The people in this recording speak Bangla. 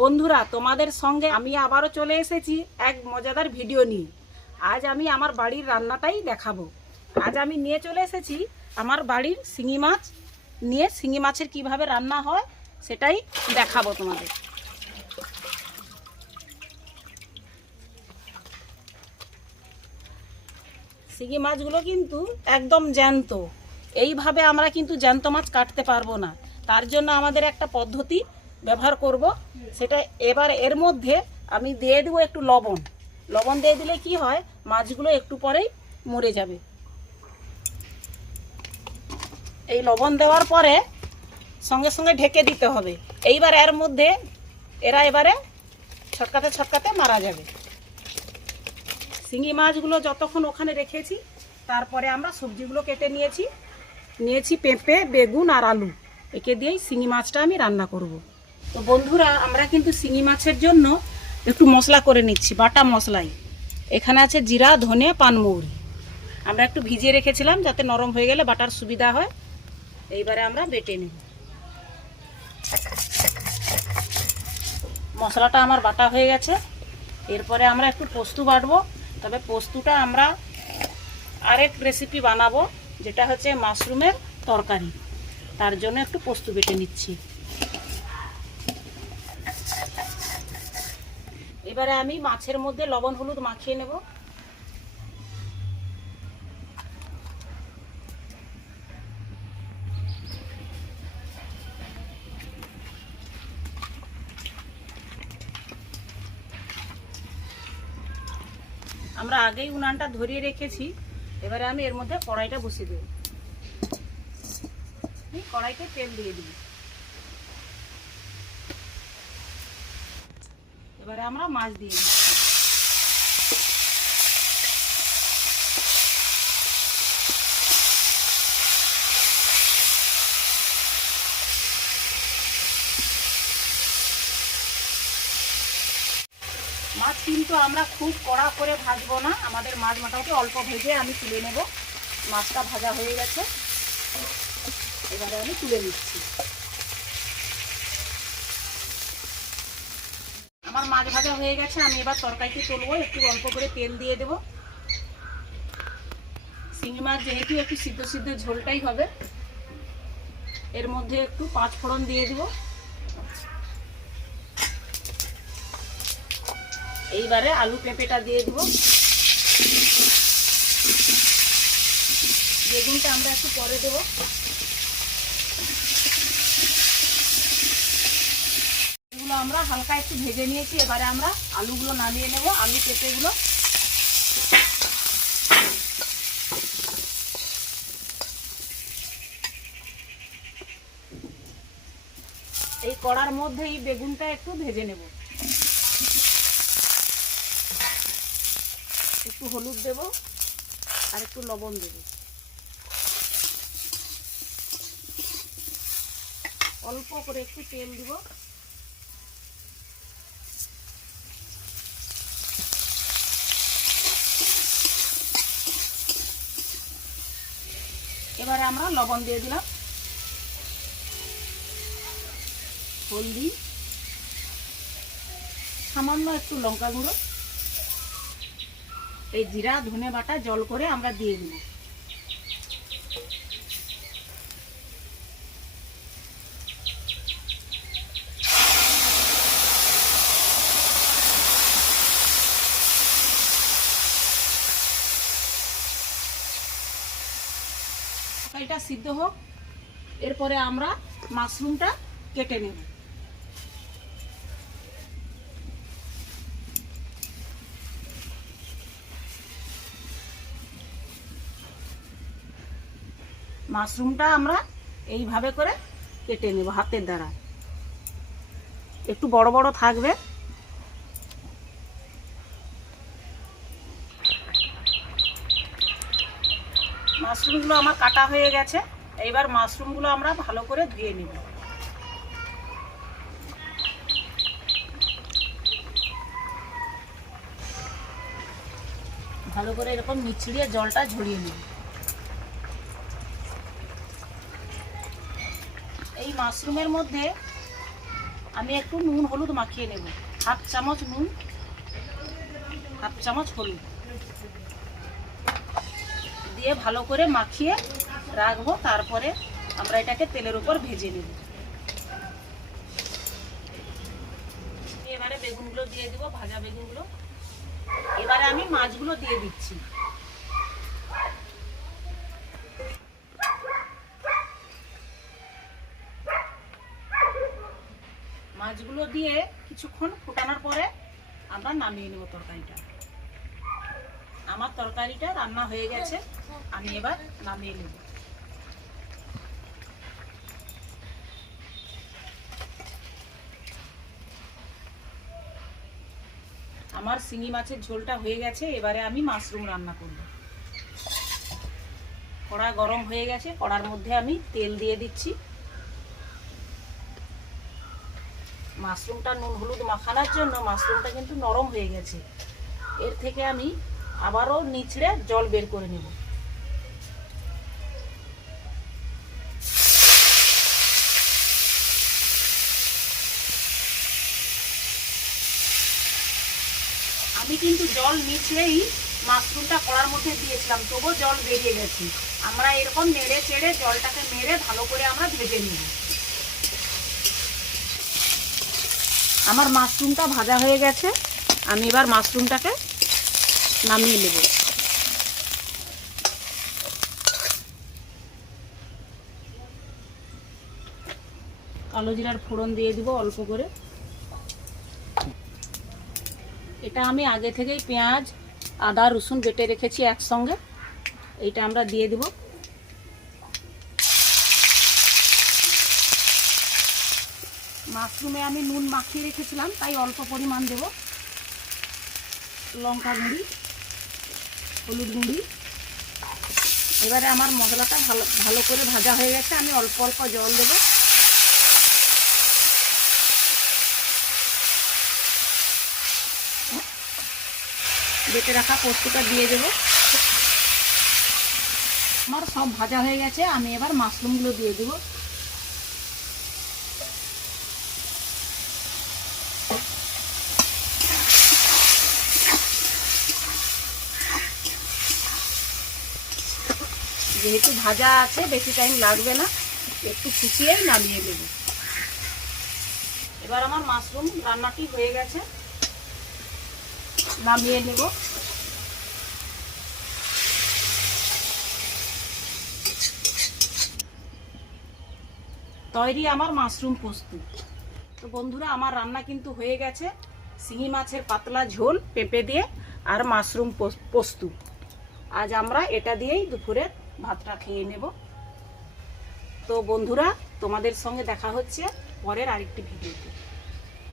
বন্ধুরা, তোমাদের সঙ্গে আমি আবারও চলে এসেছি এক মজাদার ভিডিও নিয়ে। আজ আমি আমার বাড়ির রান্নাটাই দেখাবো। আজ আমি নিয়ে চলে এসেছি আমার বাড়ির শিঙি মাছ নিয়ে। শিঙি মাছের কীভাবে রান্না হয় সেটাই দেখাবো তোমাদের। শিঙি মাছগুলো কিন্তু একদম জ্যান্ত। এইভাবে আমরা কিন্তু জ্যান্ত মাছ কাটতে পারব না। তার জন্য আমাদের একটা পদ্ধতি ব্যবহার করব, সেটা এবার এর মধ্যে আমি দিয়ে দেবো একটু লবণ। লবণ দিয়ে দিলে কি হয়, মাছগুলো একটু পরেই মরে যাবে। এই লবণ দেওয়ার পরে সঙ্গে সঙ্গে ঢেকে দিতে হবে। এইবার এর মধ্যে এরা এবারে ছটকাতে ছটকাতে মারা যাবে। শিঙি মাছগুলো যতক্ষণ ওখানে রেখেছি, তারপরে আমরা সবজিগুলো কেটে নিয়েছি। নিয়েছি পেঁপে, বেগুন আর আলু। একে দিয়েই শিঙি মাছটা আমি রান্না করব। তো বন্ধুরা, আমরা কিন্তু শিঙি মাছের জন্য একটু মশলা করে নিচ্ছি, বাটা মশলাই। এখানে আছে জিরা, ধনে, পানমৌরি। আমরা একটু ভিজিয়ে রেখেছিলাম যাতে নরম হয়ে গেলে বাটার সুবিধা হয়। এইবারে আমরা বেটে নেব। মশলাটা আমার বাটা হয়ে গেছে। এরপরে আমরা একটু পোস্ত বাটবো। তবে পোস্তুটা আমরা আরেক রেসিপি বানাবো, যেটা হচ্ছে মাশরুমের তরকারি। তার জন্য একটু পোস্ত বেটে নিচ্ছি। এবারে আমি মাছের মধ্যে লবণ, হলুদ মাখিয়ে নেব। আমরা আগেই উনানটা ধরিয়ে রেখেছি। এবারে আমি এর মধ্যে কড়াইটা বসিয়ে দেব। কড়াইতে তেল দিয়ে দিই এবারে আমরা মাছ দিয়ে দিচ্ছি। মাছ কিন্তু আমরা খুব কড়া করে ভাজবো না, আমাদের মাছ মোটামুটি অল্প ভেজে আমি তুলে নেব। মাছটা ভাজা হয়ে গেছে। এবারে আমি তুলে নিচ্ছি। আমার মাছ ভাজা হয়ে গেছে, আমি এবার তরকারিতে তুলবো, একটু অল্প করে তেল দিয়ে দেব। শিঙি মাছ যেহেতু একটু সিদ্ধ সিদ্ধ ঝোলটাই হবে, এর মধ্যে একটু পাঁচ ফোড়ন দিয়ে দেবো। এইবারে আলু পেঁপেটা দিয়ে দিব। বেগুনটা আমরা একটু পরে দেব। এগুলো আমরা হালকা একটু ভেজে নিয়েছি, এবারে আমরা আলুগুলো নামিয়ে নেব, আলু পেঁপেগুলো। এই কড়ার মধ্যে এই বেগুনটা একটু ভেজে নেব। একটু হলুদ দেব, আর একটু লবণ দেব। অল্প করে একটু তেল দিব। এবারে আমরা লবণ দিয়ে দিলাম। হলদি, সামান্য একটু লঙ্কা গুঁড়ো, এই জিরা, ধনে বাটা, জল করে আমরা দিয়ে দিব এটা সিদ্ধ হোক, এরপরে আমরা মাশরুমটা কেটে নেব। মাশরুমটা আমরা এইভাবে করে কেটে নেব হাতের দ্বারা। একটু বড় বড় থাকবে। মাশরুমগুলো আমার কাটা হয়ে গেছে। এইবার মাশরুমগুলো আমরা ভালো করে ধুয়ে নেব। ভালো করে এরকম মিছড়িয়ে জলটা ঝরিয়ে নেব। এই মাশরুমের মধ্যে আমি একটু নুন, হলুদ মাখিয়ে নেব। হাফ চামচ নুন, হাফ চামচ হলুদ। দিয়ে ভালো করে মাখিয়ে রাখব, তারপরে আমরা এটাকে তেলের উপর ভেজে নেব। এবারে বেগুনগুলো দিয়ে দিব, ভাজা বেগুনগুলো। এবারে আমি মাছগুলো দিয়ে দিচ্ছি। মাছগুলো দিয়ে কিছুক্ষণ ফুটানোর পরে আমরা নামিয়ে নেব তরকারিটা। আমার তরকারিটা রান্না হয়ে গেছে, আমি এবার নামিয়ে নেব। আমার শিঙি মাছের ঝোলটা হয়ে গেছে, এবারে আমি মাশরুম রান্না করব। কড়া গরম হয়ে গেছে, কড়ার মধ্যে আমি তেল দিয়ে দিচ্ছি। মাশরুমটা নুন হলুদ মাখানোর জন্য মাশরুমটা কিন্তু নরম হয়ে গেছে। এর থেকে আমি আবারও নিচড়ে জল বের করে নেব। আমি কিন্তু জল নিচড়েই মাশরুমটা কড়ার মধ্যে দিয়েছিলাম, তবুও জল বেরিয়ে গেছে। আমরা এরকম নেড়ে চেড়ে জলটাকে মেরে ভালো করে আমরা ভেজে নিব। আমার মাশরুমটা ভাজা হয়ে গেছে। আমি এবার মাশরুমটাকে নামিয়ে নেব। কালো জিরার ফোড়ন দিয়ে দিব অল্প করে। এটা আমি আগে থেকেই পেঁয়াজ, আদা, রসুন বেটে রেখেছি একসঙ্গে। এইটা আমরা দিয়ে দিব। মাশরুমে আমি নুন মাখিয়ে রেখেছিলাম, তাই অল্প পরিমাণ দেব। লঙ্কা গুঁড়ি। হলুদ গুঁড়ি। এবারে আমার মশলাটা ভালো ভালো করে ভাজা হয়ে গেছে। আমি অল্প অল্প জল দেবো। বেটে রাখা পোস্তটা দিয়ে দেবো। আমার সব ভাজা হয়ে গেছে। আমি এবার মাশরুমগুলো দিয়ে দেবো। যেহেতু ভাজা আছে, বেশি টাইম লাগবে না, একটু ফুটিয়েই নামিয়ে দেব এবার আমার মাশরুম রান্নাটি হয়ে গেছে। নামিয়ে নেব। তৈরি আমার মাশরুম পোস্ত। তো বন্ধুরা, আমার রান্না কিন্তু হয়ে গেছে। শিঙি মাছের পাতলা ঝোল, পেঁপে দিয়ে আর মাশরুম পোস- পোস্ত। আজ আমরা এটা দিয়েই দুপুরে ভাতটা খেয়ে নেব। তো বন্ধুরা তোমাদের সঙ্গে দেখা হচ্ছে পরের আরেকটি ভিডিওতে।